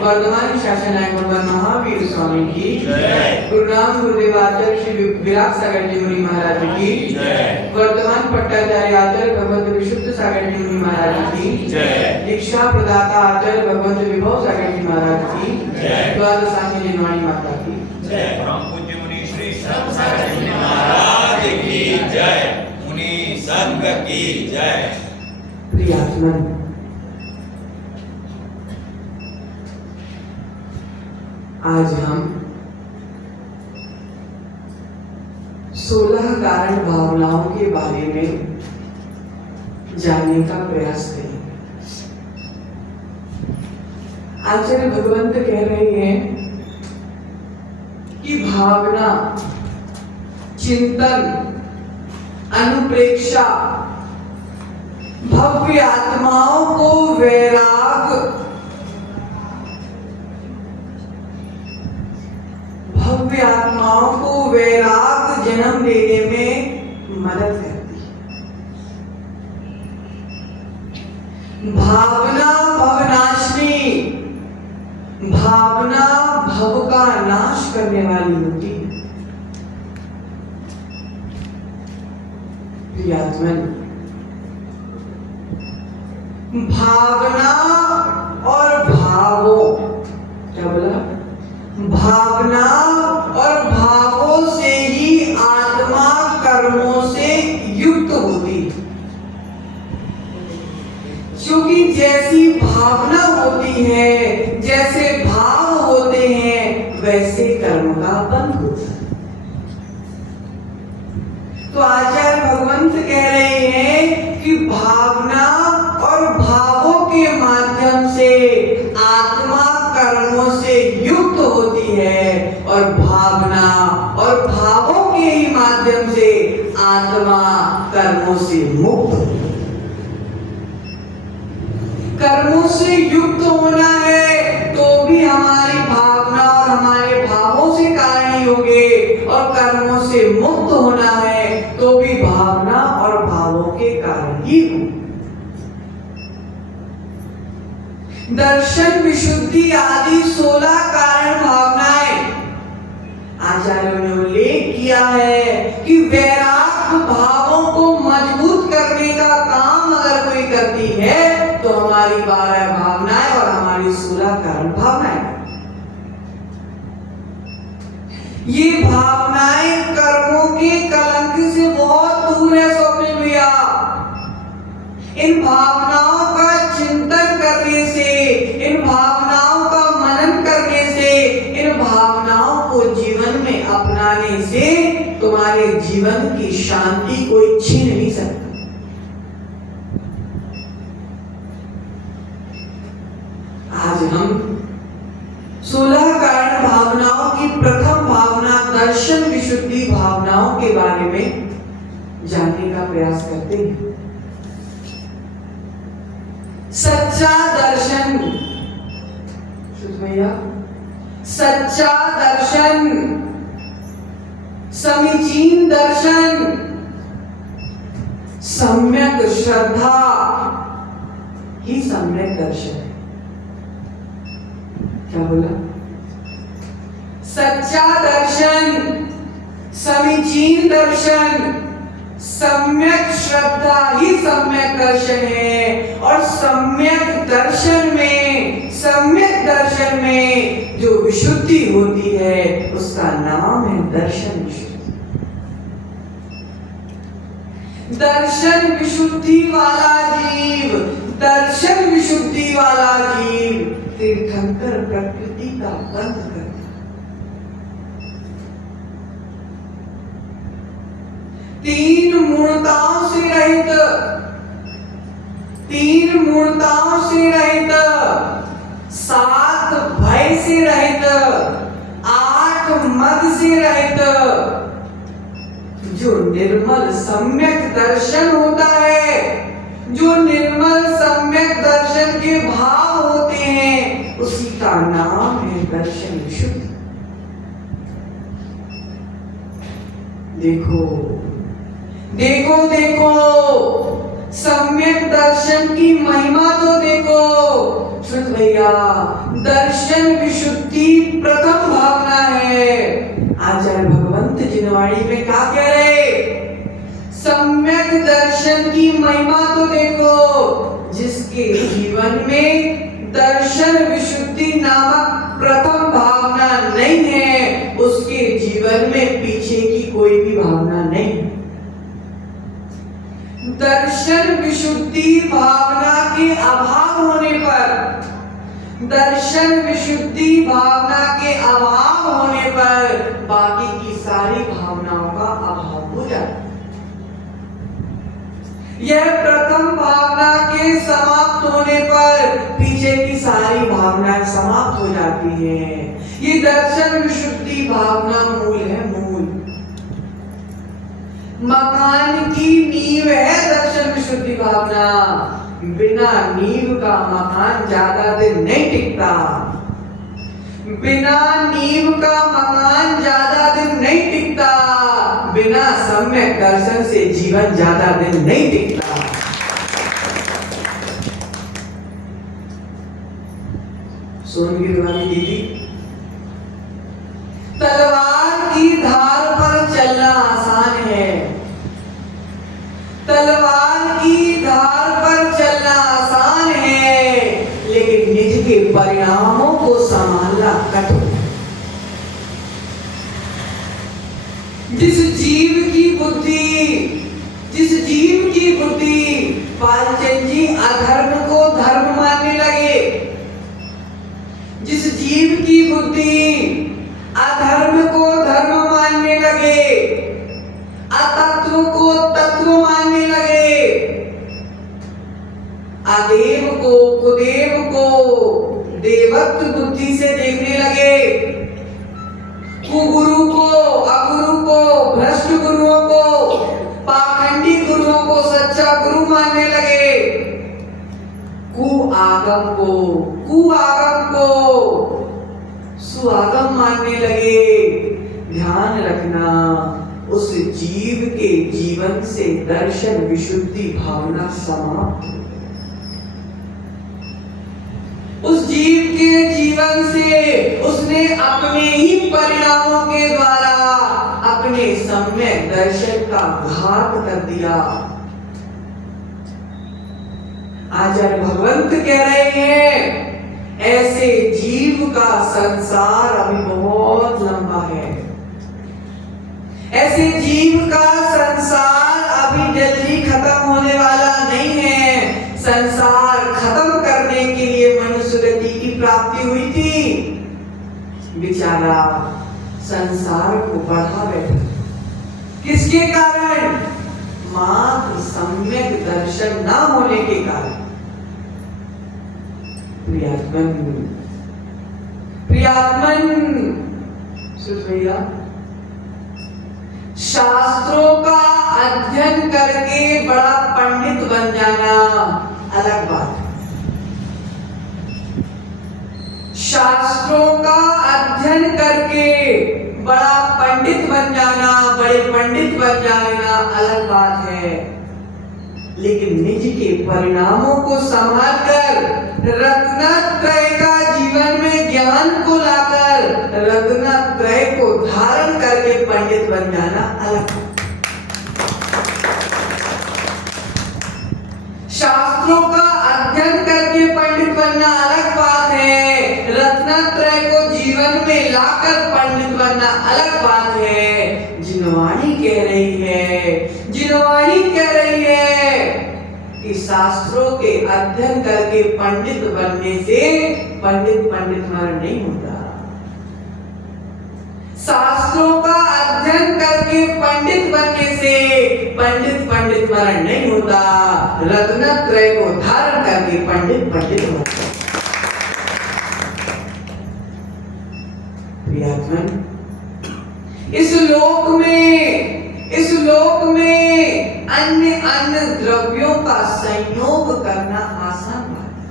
वर्धमान शासन नायक महावीर स्वामी की जय। गुरुनाम गुरुदेव आचार्य श्री विराट सागर जी मुनि महाराज की जय। वर्धमान पट्टाचार्य आचार्य भगवंत विशुद्ध सागर जी मुनि महाराज की जय। दीक्षा प्रदाता आचार्य भगवंत विभव सागर जी महाराज की जय। द्वादशांगी जिनवाणी माता की जय। परम पूज्य मुनि श्री संत सागर जी महाराज की जय। मुनि संघ की जय। प्रियात्मन, आज हम 16 कारण भावनाओं के बारे में जानने का प्रयास करें। आचार्य भगवंत कह रहे हैं कि भावना, चिंतन, अनुप्रेक्षा भव्य आत्माओं को वैराग, भव्य आत्माओं को वैराग जन्म देने में मदद करती है। भावना भवनाशिनी, भावना भव का नाश करने वाली होती है। प्रियात्मन, भावना और भावों, क्या बोला? भावना और भावों से ही आत्मा कर्मों से युक्त होती है। क्योंकि जैसी भावना होती है, जैसे भाव होते हैं, वैसे कर्म का बंध होता है। तो आचार्य भगवंत कह रहे हैं कि भावना और भावों के माध्यम से आत्मा कर्मों से युक्त होती है और भावना और भावों के ही माध्यम से आत्मा कर्मों से मुक्त होती है। कर्मों से युक्त होना है तो भी हमारी भावना और हमारे भावों से कारण होंगे, और कर्मों से मुक्त होना है तो भी भावना और भावों के कारण ही होंगे। दर्शन, विशुद्धि आदि 16 कारण भावनाएं आचार्यों ने उल्लेख किया है कि वैराग भावों को मजबूत करने का काम अगर कोई करती है तो हमारी 12 भावनाएं और हमारी 16 कारण भावनाएं, ये भावनाएं कर्मों के कलंक से बहुत दूर है। स्वप्निल भैया, इन भावनाओं का चिंतन करने से, इन भावनाओं का मनन करने से, इन भावनाओं को जीवन में अपनाने से तुम्हारे जीवन की शांति कोई छीन नहीं सकता। आज हम 16 कारण भावनाओं की प्रथम भावना दर्शन विशुद्धि भावनाओं के बारे में जानने का प्रयास करते हैं। सच्चा दर्शन, भैया, सच्चा दर्शन, समीचीन दर्शन, सम्यक श्रद्धा ही सम्यक दर्शन है। क्या बोला? सच्चा दर्शन, समीचीन दर्शन, सम्यक श्रद्धा ही सम्यक दर्शन है। और सम्यक दर्शन में जो विशुद्धि होती है उसका नाम है दर्शन विशुद्धि। दर्शन विशुद्धि वाला जीव तीर्थंकर प्रकृति का बंध करता। तीन मूर्ताओं से रहित, 7 भय से रहित, 8 मद से रहित जो निर्मल सम्यक दर्शन होता है, जो निर्मल सम्यक दर्शन के भाव होते हैं, उसी का नाम है दर्शन विशुद्धि। देखो सम्यक दर्शन की महिमा तो देखो। सुन भैया, दर्शन विशुद्धि प्रथम भावना है। आचार्य भगवंत जिनवाणी में क्या कह रहे? सम्यक दर्शन की महिमा तो देखो। जिसके जीवन में दर्शन विशुद्धि नामक प्रथम भावना नहीं है, उसके जीवन में पीछे की कोई भी भावना नहीं। दर्शन विशुद्धि भावना के अभाव होने पर, बाकी की सारी भावनाओं का अभाव हो जाता है। यह प्रथम भावना के समाप्त होने पर पीछे की सारी भावनाएं समाप्त हो जाती हैं। ये दर्शन विशुद्धि भावना मूल है, मूल मकान की नींव है दर्शन विशुद्धि भावना। बिना नींव का मकान ज्यादा दिन नहीं टिकता। बिना सम्यक दर्शन से जीवन ज्यादा दिन नहीं टिकता। सोनगिर वाली दीदी, तलवार की धार पर चलना आसान है, लेकिन निज के परिणामों को संभालना कठिन। जिस जीव की बुद्धि पालचंद जी अधर्म को धर्म मानने लगे, जिस जीव की बुद्धि अधर्म को धर्म मानने लगे, अतत्व को तत्व मानने लगे, अदेव को कुदेव को देवत्व बुद्धि से देखने लगे, कुगुरु को अगुरु को भ्रष्ट गुरुओं को पाखंडी गुरुओं को सच्चा गुरु मानने लगे, कुआगम को सुआगम मानने लगे। ध्यान रखना, उस जीव के जीवन से दर्शन विशुद्धि भावना समाप्त हो। उस जीव के जीवन से उसने अपने ही परिणामों के द्वारा अपने सम्यक दर्शन का घात कर दिया। आचार्य भगवंत कह रहे हैं, ऐसे जीव का संसार अभी बहुत लंबा है। ऐसे जीव का संसार अभी जल्दी खत्म होने वाला नहीं है। संसार खत्म करने के लिए मनुष्य गति की प्राप्ति हुई थी, बेचारा संसार को बढ़ा बैठा। किसके कारण? मात्र सम्यक दर्शन न होने के कारण। प्रियात्मन सुन भैया, शास्त्रों का अध्ययन करके बड़ा पंडित बन जाना अलग बात है। शास्त्रों का अध्ययन करके बड़ा पंडित बन जाना, बड़े पंडित बन जाना अलग बात है। लेकिन निज के परिणामों को संभाल कर रत्नत्रय का जीवन में ज्ञान को लाकर रत्नत्रय को धारण करके पंडित बन जाना अलग। शास्त्रों का अध्ययन करके पंडित बनना अलग बात है, रत्नत्रय को जीवन में लाकर पंडित बनना अलग बात है। जिनवाणी कह रही है कि शास्त्रों के अध्ययन करके पंडित बनने से पंडित मरण नहीं होता। शास्त्रों का अध्ययन करके पंडित बनने से पंडित मरण नहीं होता। रत्नत्रय को धारण करके पंडित होता। प्रियतम, इस लोक में अन्य द्रव्यों का संयोग करना आसान बात है।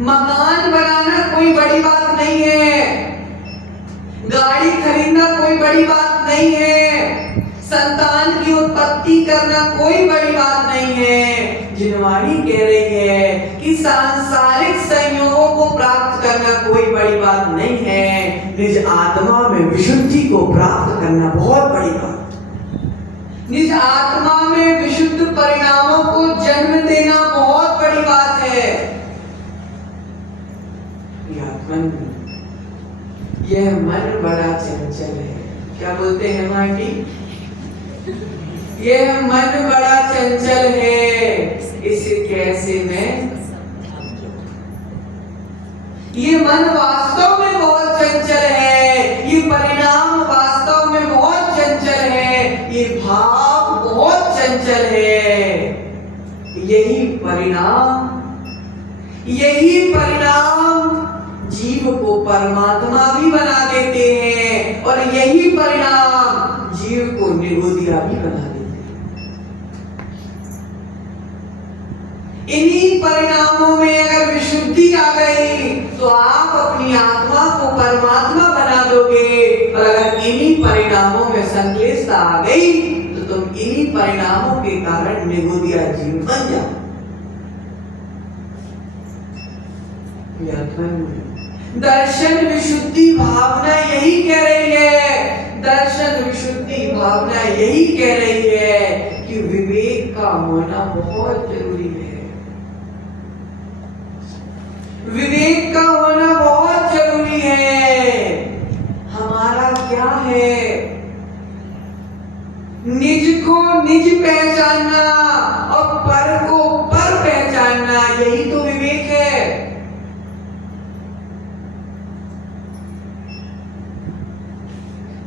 मकान बनाना कोई बड़ी बात नहीं है, गाड़ी खरीदना कोई बड़ी बात नहीं है, संतान की उत्पत्ति करना कोई बड़ी बात नहीं है। जिनवाणी कह रही है कि सांसारिक संयोगों को प्राप्त करना कोई बड़ी बात नहीं है, निज आत्मा में विशुद्धि को प्राप्त करना बहुत बड़ी बात, निज आत्मा में विशुद्ध परिणामों को जन्म देना बहुत बड़ी बात है। यह मन बड़ा चंचल है। क्या बोलते हैं माटी? यह मन बड़ा चंचल है, इसे कैसे मैं, ये मन वास्तव में बहुत चंचल है, ये परिणाम वास्तव में बहुत चंचल है, ये भाव बहुत चंचल है। यही परिणाम जीव को परमात्मा भी बना देते हैं और यही परिणाम जीव को निगोदिया भी बना देते हैं। इन्हीं परिणामों में अगर विशुद्धि आ गई तो आप अपनी आत्मा को परमात्मा बना दोगे, और अगर इन्हीं परिणामों में संक्लेशता आ गई तो तुम इन्हीं परिणामों के कारण निगोदिया जीव बन जाओ। दर्शन विशुद्धि भावना यही कह रही है, दर्शन विशुद्धि भावना यही कह रही है कि विवेक का होना बहुत जरूरी है, विवेक का होना बहुत जरूरी है। हमारा क्या है? निज को निज पहचानना और पर को पर पहचानना, यही तो विवेक है।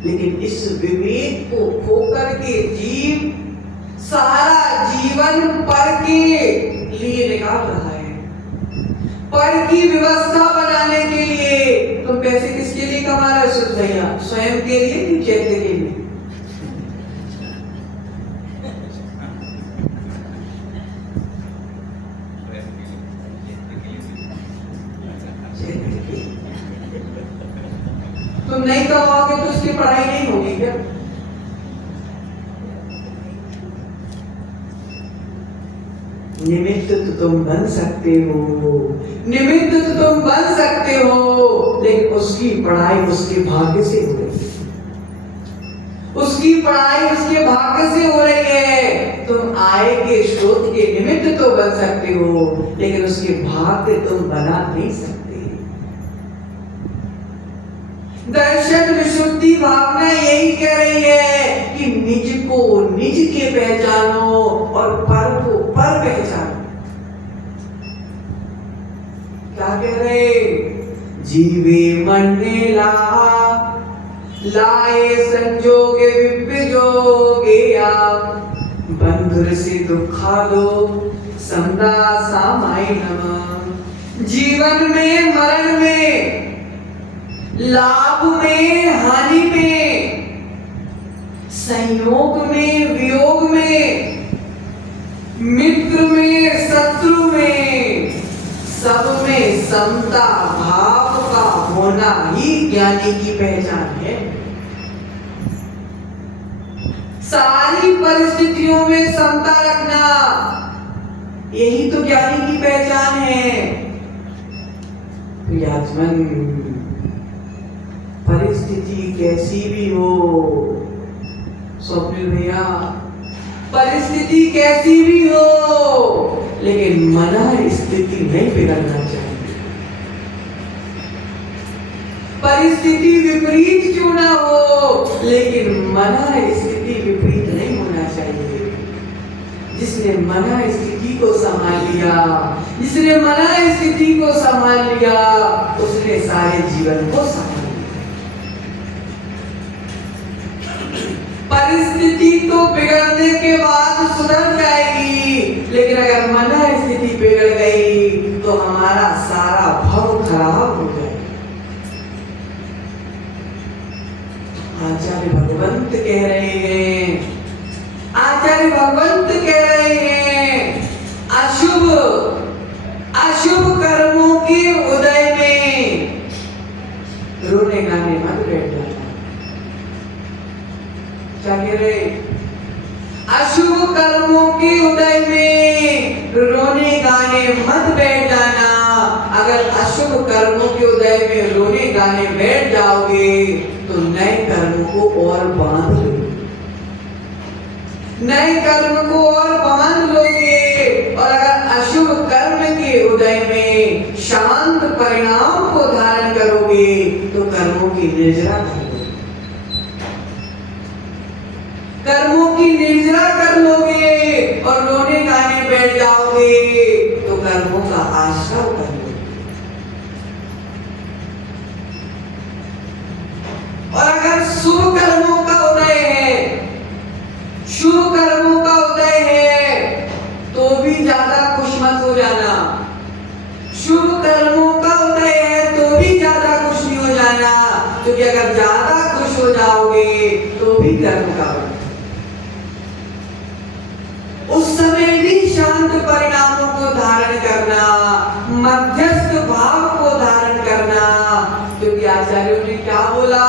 लेकिन इस विवेक को खोकर के जीव सारा जीवन पर के लिए निकाल रहा है, पर की व्यवस्था बनाने के लिए। तुम पैसे किसके लिए कमा रहे हो? सुध भैया, स्वयं के लिए कि चैत्य के लिए? तुम नहीं कमाओगे तो उसकी पढ़ाई नहीं होगी क्या? निमित्त तो तुम बन सकते हो, निमित्त तो तुम बन सकते हो, लेकिन उसकी पढ़ाई उसके भाग्य से हो रही है, उसकी पढ़ाई उसके भाग्य से हो रही है। तुम आय के स्रोत के निमित्त तो बन सकते हो, लेकिन उसके भाग्य तुम बना नहीं सकते। दर्शन विशुद्धि भावना यही कह रही है कि निज को निज के पहचानो और पर को पर पहचानो। क्या कह रहे? जीवे मन ने लाए संजोगे विपजोगे आप, बंधुर से दुखा दो समदा सामाई नमः। जीवन में मरण में, लाभ में हानि में, संयोग में वियोग में, मित्र में शत्रु में, सब में समता भाव का होना ही ज्ञानी की पहचान है। सारी परिस्थितियों में समता रखना, यही तो ज्ञानी की पहचान है। प्रियात्मन, परिस्थिति कैसी भी हो, स्वप्निल भैया, परिस्थिति कैसी भी हो, लेकिन मन स्थिति नहीं बिगड़ना चाहिए। परिस्थिति विपरीत क्यों ना हो, लेकिन मन स्थिति विपरीत नहीं होना चाहिए। जिसने मन स्थिति को संभाल लिया, जिसने मन स्थिति को संभाल लिया, उसने सारे जीवन को संभाल लिया। परिस्थिति तो बिगड़ने के बाद सुधर जाएगी, लेकिन अगर मन स्थिति बिगड़ गई तो हमारा सारा भाव खराब हो जाएगा। आचार्य भगवंत कह रहे हैं, आचार्य भगवंत कह रहे हैं, अशुभ अशुभ कर्मों के उदय में रोने गाने मत बैठ जाना। क्या कह रहे? अशुभ कर्मों के उदय में रोने गाने मत बैठ जाना। अगर अशुभ कर्मों के उदय में रोने गाने बैठ जाओगे तो नए कर्म को और बांध लोगे, नए कर्म को और बांध लोगे। और अगर अशुभ कर्म के उदय में शांत परिणाम को धारण करोगे तो कर्मों की निर्जरा कर लोगे, कर्मों की निर्जरा कर लोगे। और रोने गाने बैठ जाओगे तो कर्मों का आश्रय कर लोगे। और अगर शुभ कर्मों का उदय है, शुभ कर्मों का उदय है, तो भी ज्यादा खुश मत हो जाना। शुभ कर्मों का उदय है तो भी ज्यादा खुश नहीं हो जाना, क्योंकि अगर ज्यादा खुश हो जाओगे तो भी कर्म का उदय। उस समय भी शांत परिणामों को धारण करना, मध्यस्थ भाव को धारण करना, क्योंकि आचार्यों ने क्या बोला,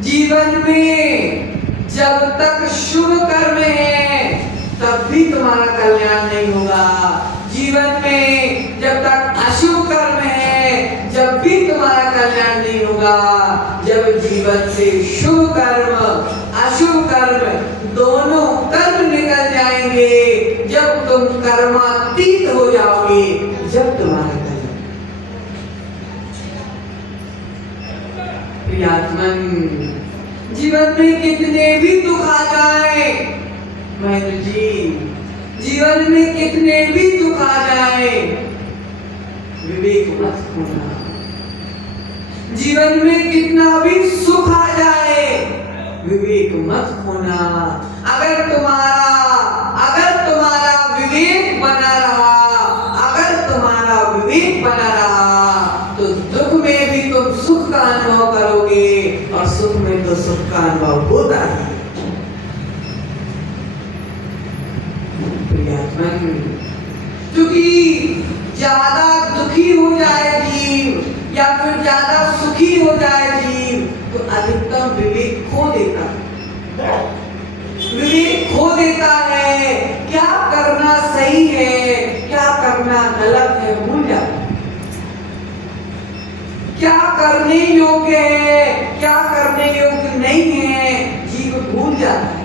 जीवन में जब तक शुभ कर्म है तब भी तुम्हारा कल्याण नहीं होगा। जीवन में जब तक अशुभ कर्म है जब भी तुम्हारा कल्याण नहीं होगा। जब जीवन से शुभ कर्म अशुभ कर्म दोनों कर्म निकल जाएंगे, जब तुम कर्मातीत हो जाओगे, जब तुम्हारा कल्याण। प्रियात्मन, जीवन में कितने भी दुख आ जाए, महेंद्र जी, जीवन में कितने भी दुख आ जाए, विवेक मत खोना। जीवन में कितना भी सुख आ जाए, विवेक मत खोना। अगर तुम्हारा विवेक बना रहा, अगर तुम्हारा विवेक बना रहा, तो दुख में भी तुम सुख का अनुभव करोगे, और सुख में तो सुख का अनुभव होता है। क्योंकि ज्यादा दुखी हो जाए जीव या फिर ज्यादा सुखी हो जाए जीव, तो अधिकतम विवेक खो देता है। विवेक खो देता है, क्या करना सही है, क्या करना गलत है भूल जाता है। क्या करने योग्य है, क्या करने योग्य नहीं है, जीव भूल जाता है।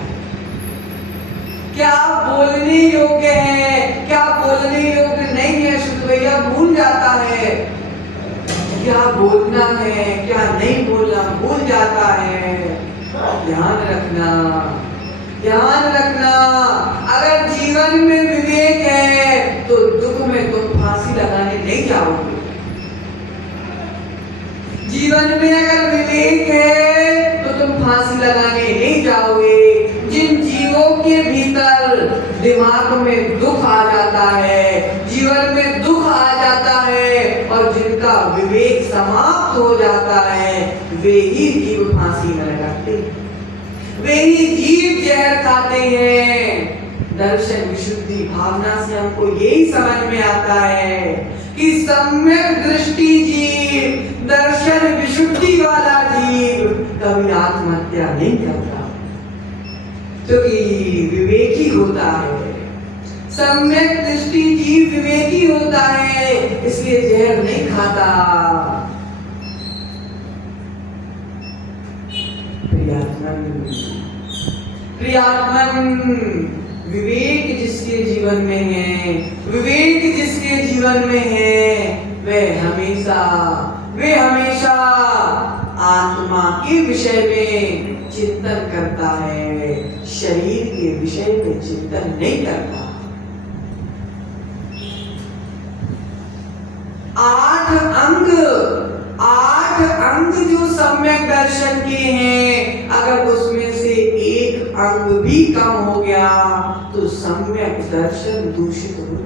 क्या बोलने योग्य है, क्या बोलने योग्य नहीं है, शुद्ध भैया भूल जाता है। क्या बोलना है, क्या नहीं बोलना भूल जाता है। ध्यान रखना, ध्यान रखना। अगर जीवन में विवेक है तो दुख में तुम फांसी लगाने नहीं जाओगे। जीवन में अगर विवेक है तो तुम फांसी लगाने नहीं जाओगे। जिन जीवों के भीतर दिमाग में दुख आ जाता है, जीवन में दुख आ जाता है, और जिनका विवेक समाप्त हो जाता है, वे ही जीव फांसी में लगाते हैं, वे ही जीव जहर खाते हैं। दर्शन विशुद्धि भावना से हमको यही समझ में आता है कि सम्यक दृष्टि जीव, दर्शन विशुद्धि वाला जीव कभी आत्महत्या नहीं करता, क्योंकि विवेकी होता है। सम्यक दृष्टि जीव विवेकी होता है, इसलिए जहर नहीं खाता। प्रियात्मन विवेक जिसके जीवन में है, विवेक जिसके जीवन में है, वह हमेशा आत्मा के विषय में चिंतन करता है, शरीर के विषय में चिंतन नहीं करता। 8 अंग जो सम्यक दर्शन के हैं, अगर उसमें से एक अंग भी कम हो गया तो सम्यक दर्शन दूषित हो जाता।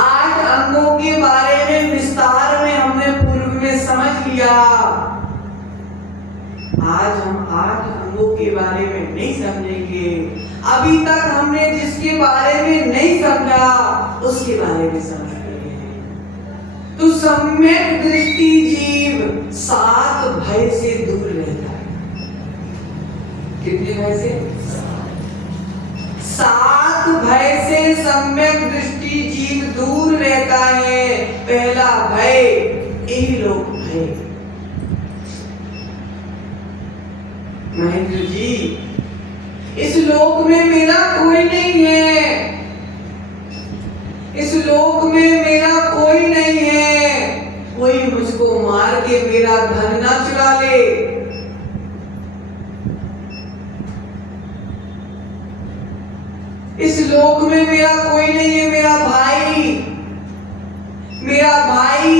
8 अंगों के बारे में विस्तार में हमने पूर्व में समझ लिया। आज हम 8 अंगों के बारे में नहीं समझेंगे। अभी तक हमने जिसके बारे में नहीं समझा उसके बारे में समझ रहे हैं। तो सम्यक दृष्टि जीव 7 भय से दूर रहता है। कितने भय से? 7 भय से सम्यक दृष्टि जीव दूर रहता है। पहला भय इहलोक भय। महेंद्र जी, इस लोक में मेरा कोई नहीं है, इस लोक में मेरा कोई नहीं है, कोई मुझको मार के मेरा धन ना चुरा ले। इस लोक में मेरा कोई नहीं है, मेरा भाई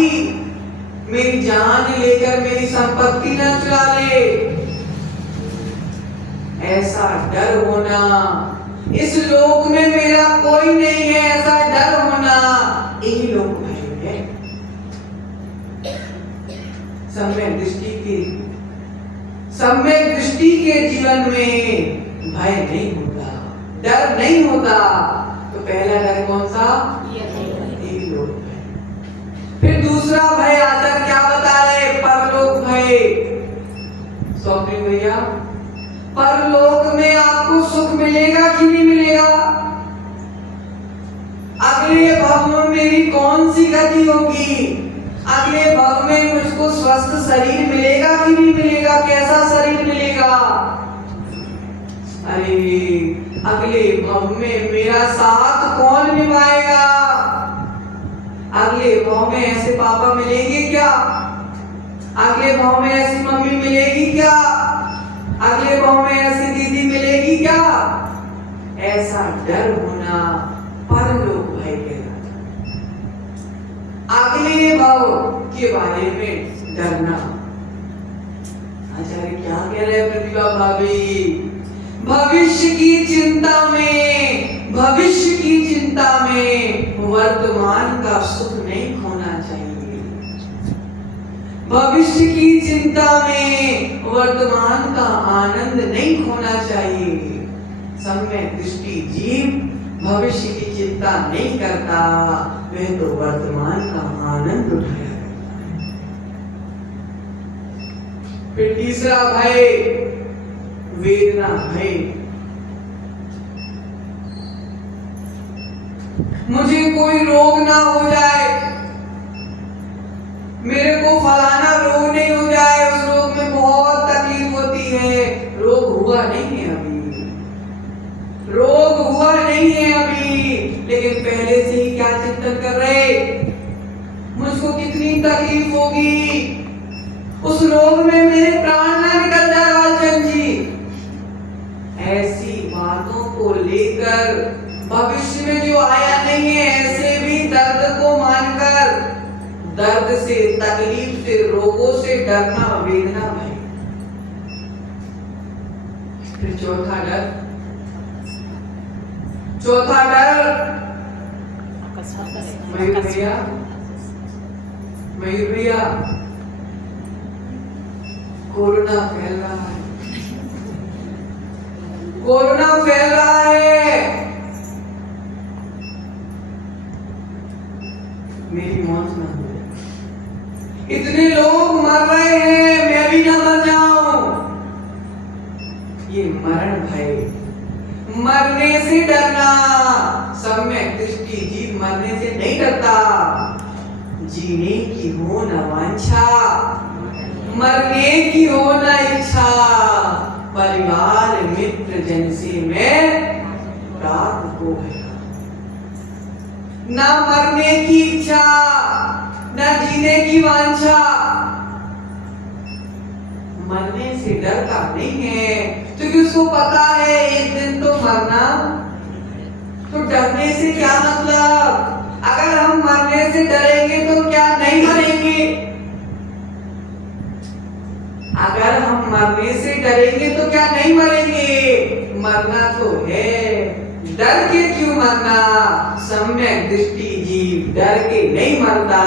मेरी जान लेकर मेरी संपत्ति ना चुरा ले। ऐसा डर होना, इस लोक में मेरा कोई नहीं है, ऐसा डर होना, यही लोक भय है। सम्यक दृष्टि के जीवन में भय नहीं होता, डर नहीं होता। तो पहला डर कौन सा? यही लोक भय। फिर दूसरा भय आचार्य क्या बता रहे? परलोक भय। स्वप्निल भैया, परलोक में आपको सुख मिलेगा कि नहीं मिलेगा? अगले भव में मेरी कौन सी गति होगी? अगले भव में मुझको स्वस्थ शरीर मिलेगा कि नहीं मिलेगा? कैसा शरीर मिलेगा? अरे अगले भव में मेरा साथ कौन निभाएगा? अगले भव में ऐसे पापा मिलेंगे क्या? अगले भव में ऐसी मम्मी मिलेगी क्या? अगले भव में ऐसी दीदी मिलेगी क्या? ऐसा डर होना परलोक भय कहलाता। अगले भव के बारे में डरना। आचार्य क्या कह रहे हैं प्रतिभा भाभी? भविष्य की चिंता में वर्तमान का सुख नहीं खोना चाहिए। भविष्य की चिंता में वर्तमान का आनंद नहीं खोना चाहिए। सम्यक दृष्टि जीव भविष्य की चिंता नहीं करता, वह तो वर्तमान का आनंद उठाया करता है। फिर तीसरा भय वेदना भय। मुझे कोई रोग ना हो जाए, मेरे को फलाना रोग नहीं हो जाए, उस रोग में बहुत तकलीफ होती है। रोग हुआ नहीं है अभी, लेकिन पहले से ही क्या चिंतन कर रहे? मुझको कितनी तकलीफ होगी, उस रोग में मेरे प्राण ना निकल जाए लालचंद जी। ऐसी बातों को लेकर भविष्य में जो आया नहीं है, ऐसे भी दर्द को मानकर, दर्द से, तकलीफ से, रोगों से डरना वेदना भय। फिर चौथा डर मयूर भैया कोरोना फैल रहा है, मेरी मौत ना हो। इतने लोग मर रहे हैं, मैं भी ना ये मरण भय, मरने से डरना। सम्यक दृष्टि जीव मरने से नहीं डरता। जीने की हो न वांछा, मरने की हो न इच्छा, परिवार मित्र जन से मैं प्राण को है। ना मरने की इच्छा, ना जीने की वांछा, मरने से डरता नहीं है क्योंकि उसको पता है एक दिन तो मरना। तो डरने से क्या मतलब? अगर हम मरने से डरेंगे तो क्या नहीं मरेंगे? अगर हम मरने से डरेंगे तो क्या नहीं मरेंगे? मरना तो है, डर के क्यों मरना? सम्यक दृष्टि जीव डर के नहीं मरता।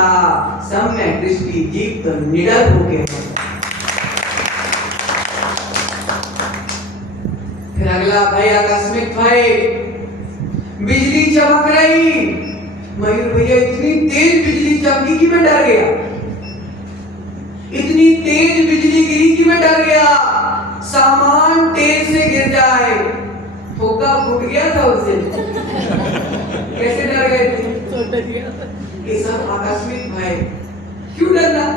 सम्यक दृष्टि जीव तो निडर होके मरता। फिर अगला भय आकस्मिक भय। बिजली चमक रही, मयूर भैया इतनी तेज बिजली चमकी कि मैं डर गया। इतनी तेज बिजली गिरी कि मैं डर गया। सामान तेज से गिर जाए, फुग्गा फूट गया था उस दिन। कैसे डर गए थे? ये सब आकस्मिक भय। क्यों डरना?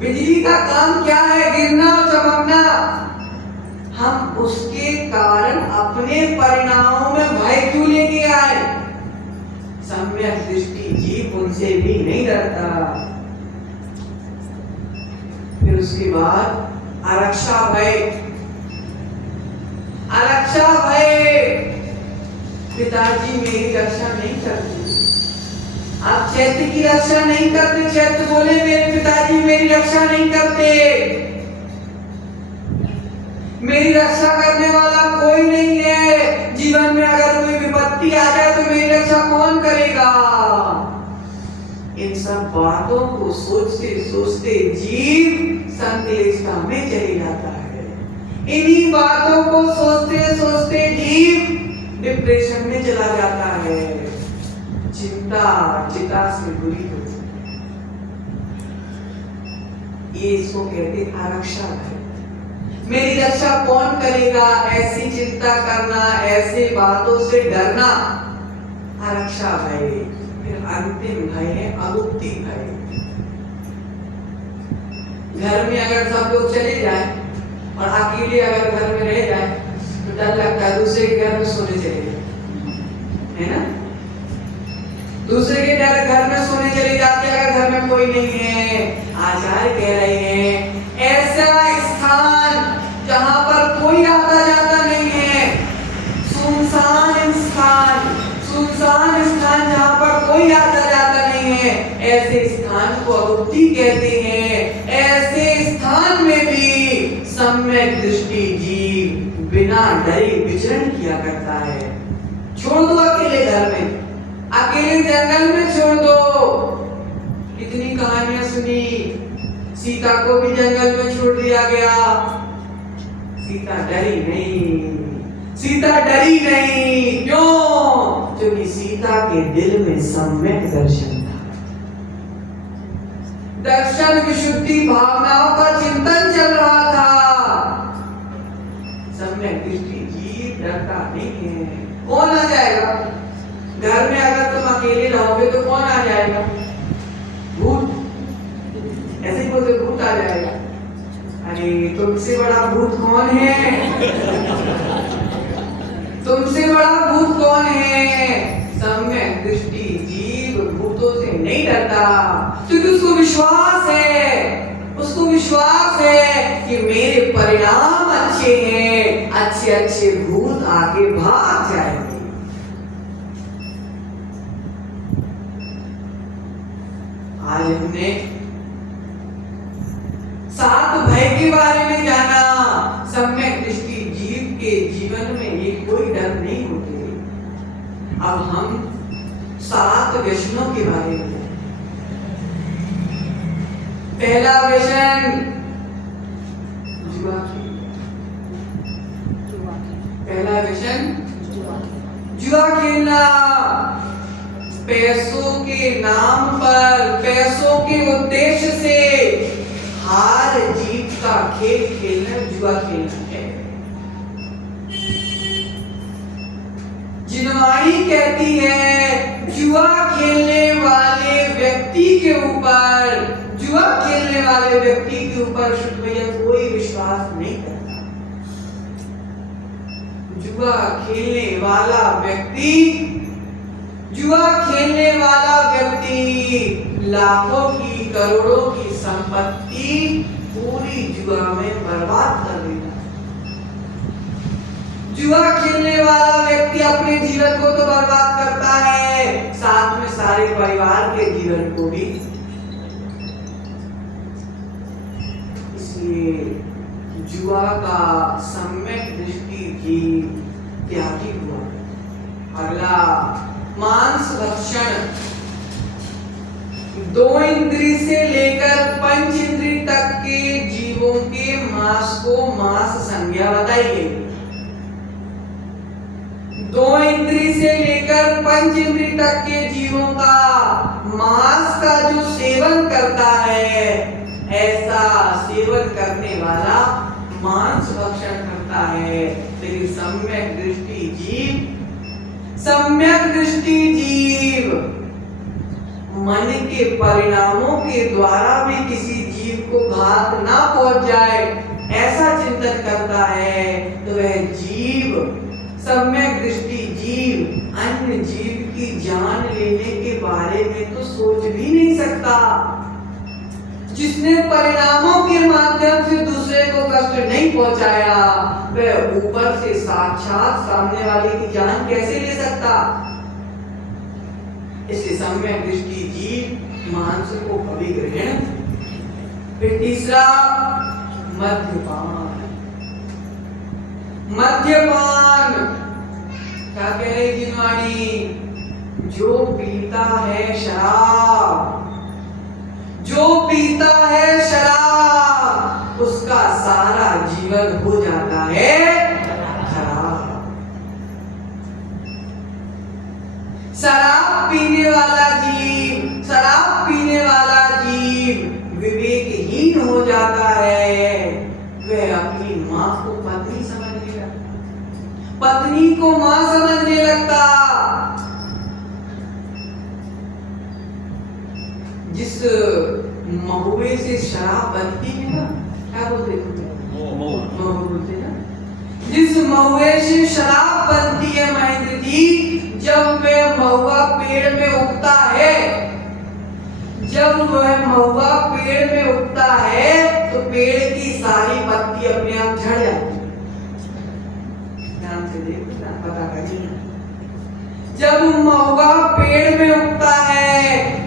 बिजली का काम क्या है? गिरना और चमकना। हम उसके कारण अपने परिणामों में भय क्यों लेके आए? सम्यक दृष्टि जीव उनसे भी नहीं डरता। फिर उसके बाद आरक्षा भय। आरक्षा भय, पिताजी मेरी रक्षा नहीं करते। आप चैत्र की रक्षा नहीं करते। चैत्र बोले मेरे पिताजी मेरी रक्षा नहीं करते। मेरी रक्षा करने वाला कोई नहीं है। जीवन में अगर कोई विपत्ति आ जाए तो मेरी रक्षा कौन करेगा? इन सब बातों को सोचते सोचते जीव संक्लिष्टता में चले जाता है। इन्हीं बातों को सोचते सोचते जीव डिप्रेशन में चला जाता है। चिंता चिता से बुरी होती है। ये इसको कहते हैं आरक्षा भय। मेरी रक्षा कौन करेगा? ऐसी चिंता करना, ऐसे बातों से डरना, आरक्षा भय। फिर अंतिम भय है अगुप्ती भय। घर में अगर सब लोग चले जाए और अकेले अगर घर में रह जाए तो डर लगता है दूसरे के घर में सोने चले जाए, है ना? दूसरे के घर में सोने चले जाते अगर घर में कोई नहीं है। आचार्य कह रहे हैं ऐसा स्थान जहां पर कोई आता जाता नहीं है, सुनसान स्थान, सुनसान स्थान जहां पर कोई आता जाता नहीं है, ऐसे स्थान को अगुप्ती कहते हैं। ऐसे स्थान में भी सम्यक दृष्टि जीव बिना डरे विचरण किया करता है। छोड़ दो अकेले घर में, अकेले जंगल में छोड़ दो। कितनी कहानियां सुनी, सीता को भी जंगल में छोड़ दिया गया। सीता डरी नहीं, सीता डरी नहीं। क्यों? क्योंकि सीता के दिल में सम्यक दर्शन था। दर्शन विशुद्धि भावनाओं का चिंतन चल रहा था। सम्यक दृष्टि जीव डरता नहीं है। कौन आ जाएगा घर में? अगर तुम अकेले रहोगे तो कौन आ जाएगा? भूत। ऐसे ही बोलते भूत आ जाएगा। अरे तुमसे बड़ा भूत कौन है? तुमसे बड़ा भूत कौन है? सम्यक दृष्टि जीव भूतों से नहीं डरता क्योंकि उसको विश्वास है, उसको विश्वास है कि मेरे परिणाम अच्छे हैं, अच्छे अच्छे भूत आगे भाग जाएंगे। आज हमने 7 भय के बारे में जाना। सम्यक दृष्टि जीव के जीवन में ये कोई डर नहीं होते। अब हम 7 व्यसनों के बारे में। पहला व्यसन जुआ खेलना। पहला व्यसन जुआ खेलना। पैसों के नाम पर, पैसों के उद्देश्य से हार जीत का खेल खेलना जुआ खेलना है। कहती है जुआ खेलने वाले व्यक्ति के ऊपर शुद्ध भैया कोई विश्वास नहीं करता। जुआ खेलने वाला व्यक्ति लाखों की करोड़ों की संपत्ति पूरी जुआ में बर्बाद कर देता है। जुआ खेलने वाला व्यक्ति अपने जीवन को तो बर्बाद करता है, साथ में सारे परिवार के जीवन को भी। इसलिए जुआ का सम्यक दृष्टि भी त्यागी हुआ। अगला मांस भक्षण। 2 इंद्रिय से लेकर 5 इंद्रिय तक के जीवों के मांस को मांस संज्ञा बताई गई। 2 इंद्रिय से लेकर 5 इंद्रिय तक के जीवों का मांस का जो सेवन करता है, ऐसा सेवन करने वाला मांस भक्षण करता है। लेकिन सम्यक दृष्टि जीव मन के परिणामों के द्वारा भी किसी जीव को घात ना पहुंच जाए, ऐसा चिंतन करता है, तो वह जीव, सम्यक दृष्टि जीव अन्य जीव की जान लेने के बारे में तो सोच भी नहीं सकता। जिसने परिणामों के माध्यम से दूसरे को कष्ट नहीं पहुंचाया, वह ऊपर से साक्षात सामने वाले की जान कैसे ले सकता। इसलिए सम्यक दृष्टि जीव मांस को कभी ग्रहण। फिर तीसरा मद्यपान। क्या कह रही जिनवाणी? जो पीता है शराब, उसका सारा जीवन हो जाता है खराब। शराब पीने वाला जीव विवेकहीन हो जाता है। वह अपनी माँ को पत्नी समझने लगता, पत्नी को माँ समझने लगता। जिस महुए से शराब बनती है ना, क्या बोलते हैं? महुआ बोलते हैं ना। जिस महुए से शराब बनती है महेंद्र जी, जब वह महुआ पेड़ में उगता है, तो पेड़ की सारी पत्ती अपने आप झड़ जाती है। ध्यान से देखो, पता करिए। जब महुआ पेड़ में उगता है,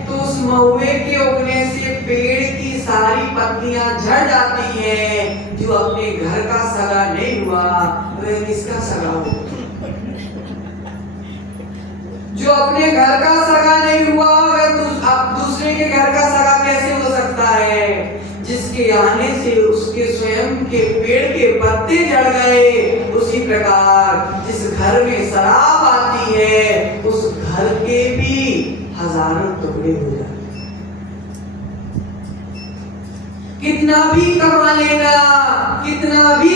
तो उस महुए के उगने से पेड़ की सारी पत्तियां झड़ जाती हैं। जो अपने घर का सगा नहीं हुआ, वह किसका सगा होगा? जो अपने घर का सगा नहीं हुआ, वह अब दूसरे के घर का सगा कैसे हो सकता है? जिसके आने से उसके स्वयं के पेड़ के पत्ते झड़ गए, उसी प्रकार जिस घर में शराब आती है, उस घर के भी हजारों टुकड़े हो जाते हैं। कितना भी कमा लेना, कितना भी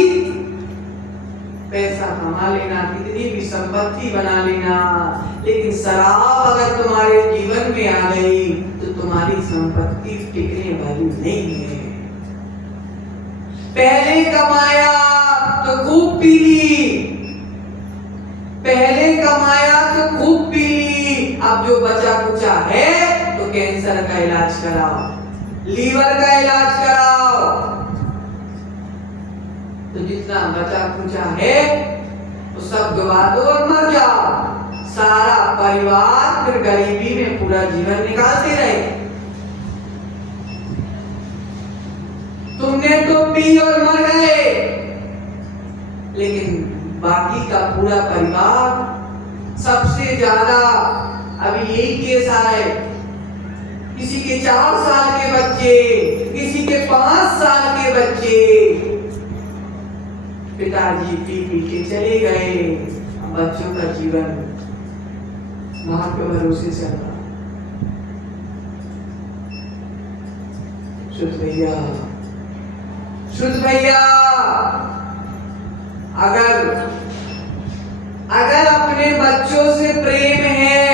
पैसा कमा लेना, कितनी भी संपत्ति बना लेना, लेकिन शराब अगर तुम्हारे जीवन में आ गई, तो तुम्हारी संपत्ति टिकने वाली नहीं है। पहले कमाया तो खूब पी ली, अब जो बचा कुचा है तो कैंसर का इलाज कराओ, लीवर का इलाज कराओ। तो जितना बचा कुचा है वो सब दबा दो और मर जाओ। सारा परिवार फिर गरीबी में पूरा जीवन निकालते रहे। तुमने तो पी और मर गए, लेकिन बाकी का पूरा परिवार, सबसे ज्यादा अभी यही केस आए, किसी के 4 साल के बच्चे, किसी के 5 साल के बच्चे, पिताजी पी के चले गए। बच्चों का जीवन मां के भरोसे चल रहा। शुद्ध भैया, अगर अगर अपने बच्चों से प्रेम है,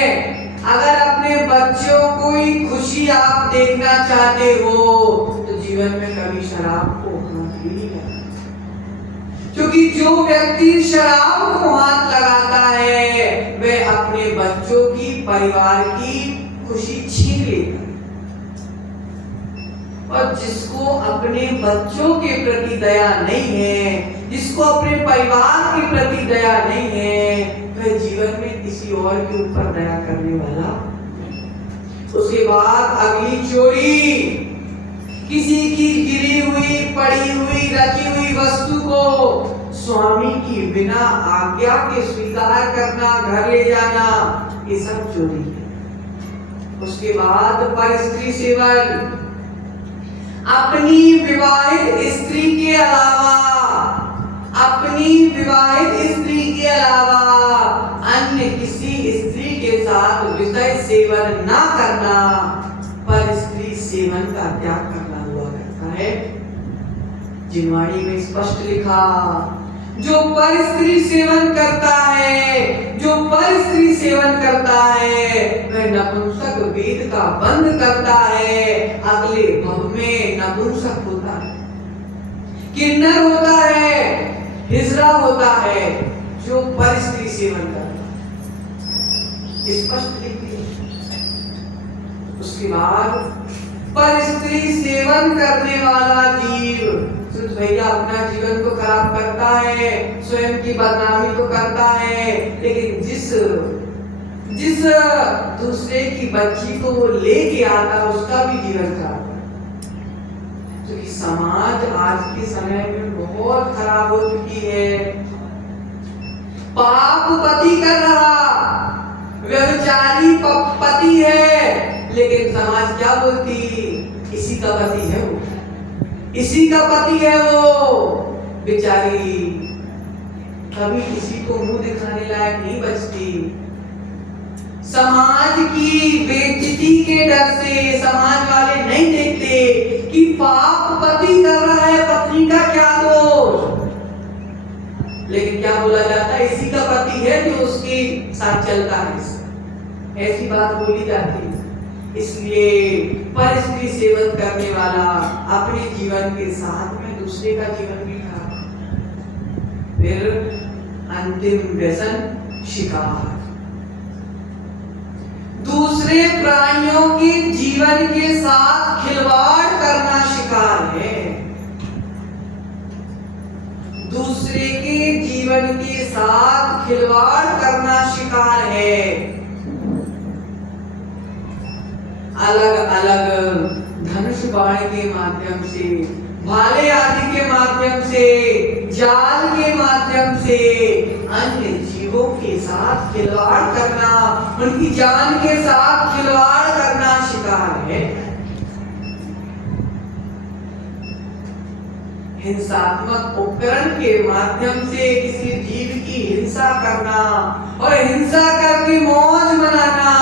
अगर अपने बच्चों को ही खुशी आप देखना चाहते हो, तो जीवन में कभी शराब को हाथ ही नहीं लगाना। क्योंकि जो व्यक्ति शराब को हाथ लगाता है, वह अपने बच्चों की, परिवार की खुशी छीन लेता है। और जिसको अपने बच्चों के प्रति दया नहीं है, जिसको अपने परिवार के प्रति दया नहीं है, वह जीवन में किसी और के ऊपर दया करने वाला। उसके बाद अगली चोरी, किसी की गिरी हुई, पड़ी हुई, रखी हुई वस्तु को स्वामी की बिना आज्ञा के स्वीकार करना, घर ले जाना, ये सब चोरी है। उसके बाद परस्त्री सेवन, अपनी विवाहित स्त्री के अलावा, अपनी विवाहित स्त्री के अलावा अन्य किसी स्त्री के साथ विषय सेवन ना करना, परस्त्री सेवन का त्याग करना हुआ करता है। जिनवाणी में स्पष्ट लिखा, जो परस्त्री सेवन करता है, जो परस्त्री सेवन करता है, वह नपुंसक वेद का बंध करता है, अगले भव में नपुंसक होता है, किन्नर होता है, हिजड़ा होता है, जो परस्त्री सेवन करता है। स्पष्ट लिखी है। उसके बाद परस्त्री सेवन करने वाला जीव भैया अपना जीवन तो खराब करता है, स्वयं की बदनामी तो करता है, लेकिन जिस दूसरे की बच्ची को वो लेके आता, उसका भी जीवन खराब है। क्योंकि समाज आज के समय में बहुत खराब हो चुकी है। पाप पति कर रहा, व्यभिचारी पति है, लेकिन समाज क्या बोलती, इसी का पति है वो, इसी का पति है वो। बेचारी कभी किसी को मुंह दिखाने लायक नहीं बचती। समाज की बेइज्जती के डर से समाज वाले नहीं देखते कि पाप पति कर रहा है, पत्नी का क्या दोष। लेकिन क्या बोला जाता है, इसी का पति है जो उसके साथ चलता है, ऐसी बात बोली जाती है। इसलिए परस्त्री सेवन करने वाला अपने जीवन के साथ में दूसरे का जीवन भी खराब, फिर अंतिम व्यसन शिकार, दूसरे प्राणियों के जीवन के साथ खिलवाड़ करना शिकार है। दूसरे के जीवन के साथ खिलवाड़ करना शिकार है। अलग अलग धनुष बाण के माध्यम से, भाले आदि के माध्यम से, जाल के माध्यम से अन्य जीवों के साथ खिलवाड़ करना, उनकी जान के साथ खिलवाड़ करना शिकार है। हिंसात्मक उपकरण के माध्यम से किसी जीव की हिंसा करना और हिंसा करके मौज मनाना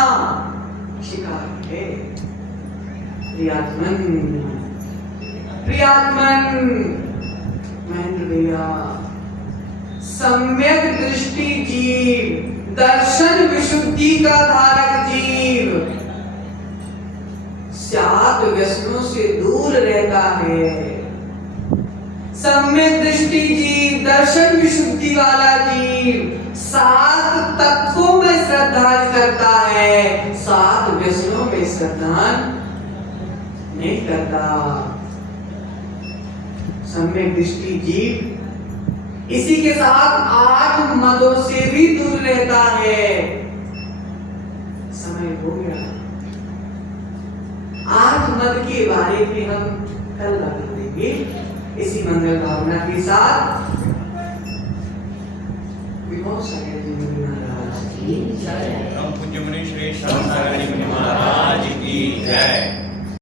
शिकार है। प्रियात्मन महेंद्र भैया, सम्यक दृष्टि जीव, दर्शन विशुद्धि का धारक जीव, सात व्यसनों से दूर रहता है। सम्यक दृष्टि जीव, दर्शन विशुद्धि वाला जीव, सात तत्वों में श्रद्धा करता है, सात व्यसनों में श्रद्धा नहीं करता। सम्यक दृष्टि जीव इसी के साथ आठ मदों से भी दूर रहता है। समय हो गया। आठ मद के बारे में हम कल बता देंगे। इसी मंगल भावना के साथ विमोह सागर जी महाराज की जय। पूज्य मुनि श्री श्याम सागर जी महाराज की जय।